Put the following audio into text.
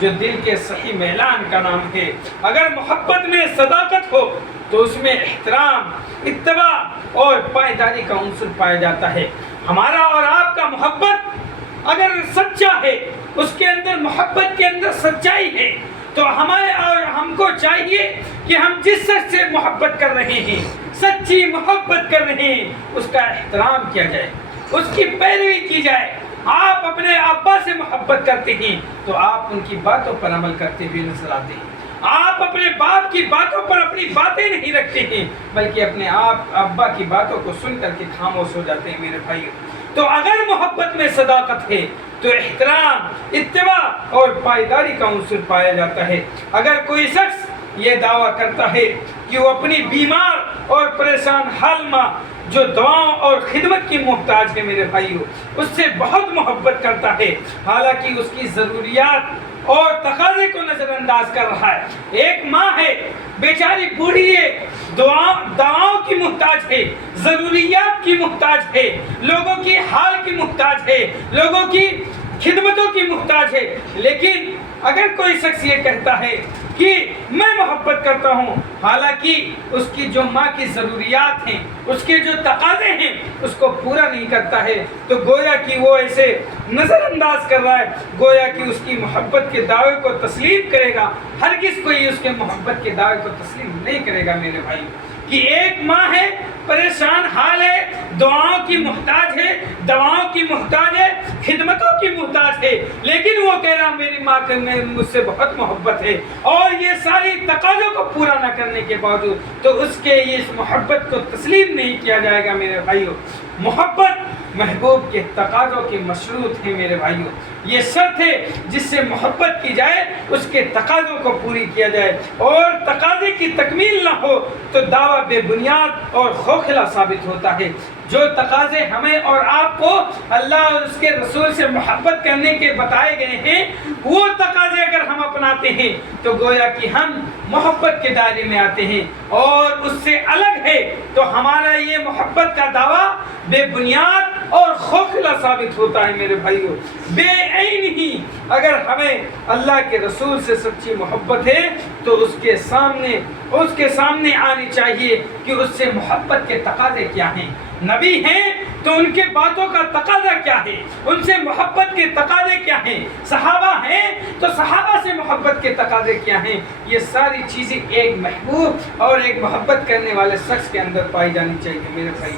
جو دل کے صحیح میلان کا نام ہے۔ اگر محبت میں صداقت ہو تو اس میں احترام، اتباع اور پائیداری کا عنصر پایا جاتا ہے۔ ہمارا اور آپ کا محبت اگر سچا ہے، اس کے اندر محبت کے اندر سچائی ہے، تو ہمیں اور ہم کو چاہیے کہ ہم جس شخص سے محبت کر رہے ہیں، سچی محبت کر رہے ہیں، اس کا احترام کیا جائے، اس کی پیروی کی جائے۔ آپ اپنے ابا سے محبت کرتے ہیں تو آپ ان کی باتوں پر عمل کرتے ہوئے نظر آتے ہیں۔ آپ اپنے باپ کی باتوں پر اپنی باتیں نہیں رکھتے ہیں، بلکہ اپنے ابا کی باتوں کو سن کر کے خاموش ہو جاتے ہیں۔ میرے بھائیو، تو اگر محبت میں صداقت ہے تو احترام، اتباع اور پائیداری کا عنصر پایا جاتا ہے۔ اگر کوئی شخص یہ دعویٰ کرتا ہے کہ وہ اپنی بیمار اور پریشان حال ماں جو دعاؤں اور خدمت کی محتاج ہے، میرے بھائیو، اس سے بہت محبت کرتا ہے، حالانکہ اس کی ضروریات اور تقاضے کو نظر انداز کر رہا ہے۔ ایک ماں ہے، بیچاری بوڑھی ہے، دعاؤں کی محتاج ہے، ضروریات کی محتاج ہے، لوگوں کی حال کی محتاج ہے، لوگوں کی خدمتوں کی محتاج ہے۔ لیکن اگر کوئی شخص یہ کہتا ہے کہ میں محبت کرتا ہوں، حالانکہ اس کی جو ماں کی ضروریات ہیں، اس کے جو تقاضے ہیں، اس کو پورا نہیں کرتا ہے، تو گویا کہ وہ ایسے نظر انداز کر رہا ہے، گویا کہ اس کی محبت کے دعوے کو تسلیم کرے گا۔ ہرگز کوئی اس کے محبت کے دعوے کو تسلیم نہیں کرے گا۔ میرے بھائی، کہ ایک ماں ہے، پریشان حال ہے، دعاؤں کی محتاج ہے، دواؤں کی محتاج ہے، خدمتوں کی محتاج ہے، لیکن وہ کہہ رہا میری ماں مجھ سے بہت محبت ہے، اور یہ ساری تقاضوں کو پورا نہ کرنے کے باوجود تو اس کے اس محبت کو تسلیم نہیں کیا جائے گا۔ میرے بھائیوں، محبت محبوب کے تقاضوں کے مشروط ہے۔ میرے بھائیوں، یہ شرط ہے جس سے محبت کی جائے، اس کے تقاضوں کو پوری کیا جائے، اور تقاضے کی تکمیل نہ ہو تو دعویٰ بے بنیاد اور کھوکھلا ثابت ہوتا ہے۔ جو تقاضے ہمیں اور آپ کو اللہ اور اس کے رسول سے محبت کرنے کے بتائے گئے ہیں، وہ تقاضے اگر ہم اپناتے ہیں تو گویا کہ ہم محبت کے دائرے میں آتے ہیں، اور اس سے الگ ہے تو ہمارا یہ محبت کا دعویٰ بے بنیاد اور کھوکھلا ثابت ہوتا ہے۔ میرے بھائیوں، بے عین ہی اگر ہمیں اللہ کے رسول سے سچی محبت ہے تو اس کے سامنے آنی چاہیے کہ اس سے محبت کے تقاضے کیا ہیں۔ نبی ہیں تو ان کے باتوں کا تقاضا کیا ہے، ان سے محبت کے تقاضے کیا ہیں، صحابہ ہیں تو صحابہ سے محبت کے تقاضے کیا ہیں۔ یہ ساری چیزیں ایک محبوب اور ایک محبت کرنے والے شخص کے اندر پائی جانی چاہیے۔ میرے بھائی،